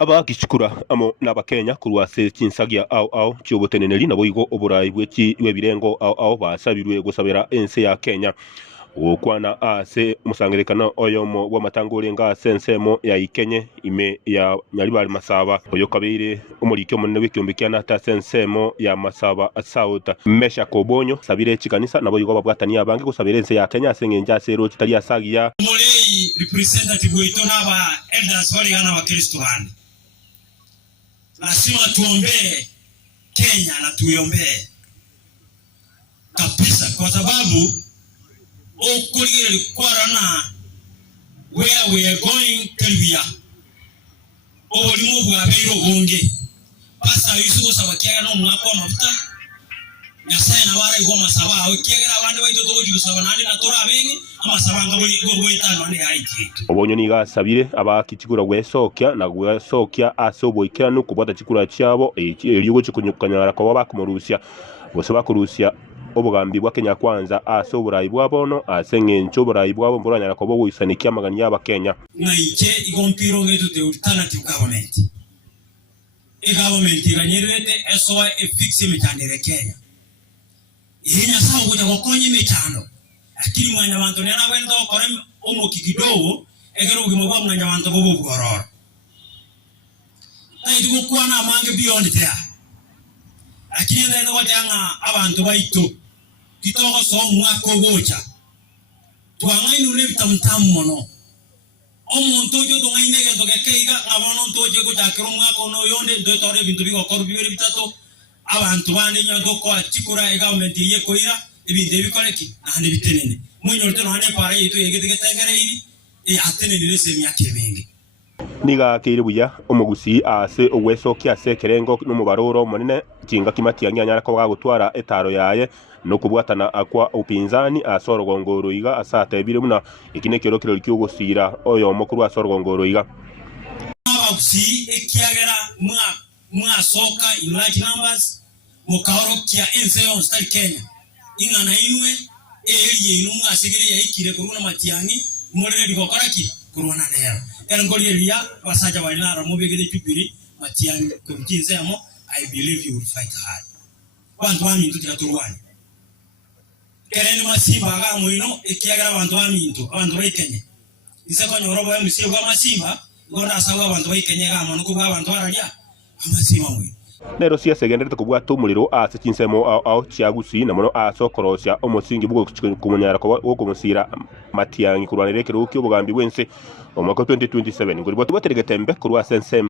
Abagichikura amo n'abakenya kurwase kinsagia au cyoboteneneri nabo igo oburayi bweki webirengo au basabirwe gusabira ense ya Kenya okwana ase musangerekana oyomo w'amatangure nga sensemo ya ikenye ime ya nyalibali masaba oyo kabire umurike munene w'ikyombekyana ta sensemo ya masaba South mesha kobonyo sabire chikanisa nabo igo babwatania abange gusabira ense ya Kenya asengenja asero kitali asagia mulei representative wetu n'aba elders wale hana wa Kristo handi. Lazima tuombee Kenya na tuiombee kabisa, kwa sababu okulile kwarana where we are going kelvia obulimo bwabeiro bonge pasa yusuko sabakia no mwako mafuta nyasaye na bara igwa masaba okegera abandi baito togoji gusaba nandi na tora abengi amasabanga bwo itano ane haiki obonyo ni gasabire abakichigura gwesokya na gwesokya asoboikira no kubota chikura cyabo eriyo chikunyukanyara kwa bakumurusya bose bakurusya obugambi bwa Kenya kwanza asoburayi bwabono asengencho burayi bwabo mburanya ko bo wisanikia magani yaba Kenya na ike igompiro ngetu the alternative government government iranyerete SOA fixe mitandere Kenya inya sawa kuja kokonyi mitano lakini mwanya wantu nena wenda okore omo kikidogo egero ugimo bwa mwanya wantu bobo bugororo tayi tukwana amange beyond there lakini nenda wajanga abantu baito kitoko so mwako gocha twangaini ule bitamtamu mono omuntu ojo twangaine gento gekeiga abono ntoje gocha kero mwako no yonde ndotore bintu bigokoro bibiri bitatu abantu bane nyondo kwa chikura government ye koira ibinde bikoreki nande bitenene munyorte no hane para yitu yegete getengereiri atenene lese myake mingi niga kire buya omugusi ase ogwesokia ase kerengo no mubaruro munene kinga kimatia nyanya ko gagutwara etaro yaye no kubwatana akwa upinzani asorogongoro iga asata ebire muna ikine kero kiro kyugusira oyo mukuru asorogongoro iga abagusi ekiagera mwa soka in large numbers mukaoro kia ense on start Kenya ingana inwe eriye inu mwasigire ya ikire kuruna matiangi murere bikokoraki kuruna nero erangoliya basaja balinara mubegede cyubiri matiangi kukinze amo I believe you will fight hard bantu bamintu tyaturwani kereni masimba aga muino ekiagera bantu bamintu abantu baikenya isako nyorobo ya musiyo kwa masimba ngona asawa abantu baikenya ga manuko bwa abantu bararya amasimba muino nero siasegendete kubwata umuriro ase kinsemo au cyagusi na mono asokorosya omusingi bwo kumunyara ko kumusira matiyangi kurwanire kero kyo bugambi wense omwaka 2027 ngori bwo tubateregetembe kurwa sense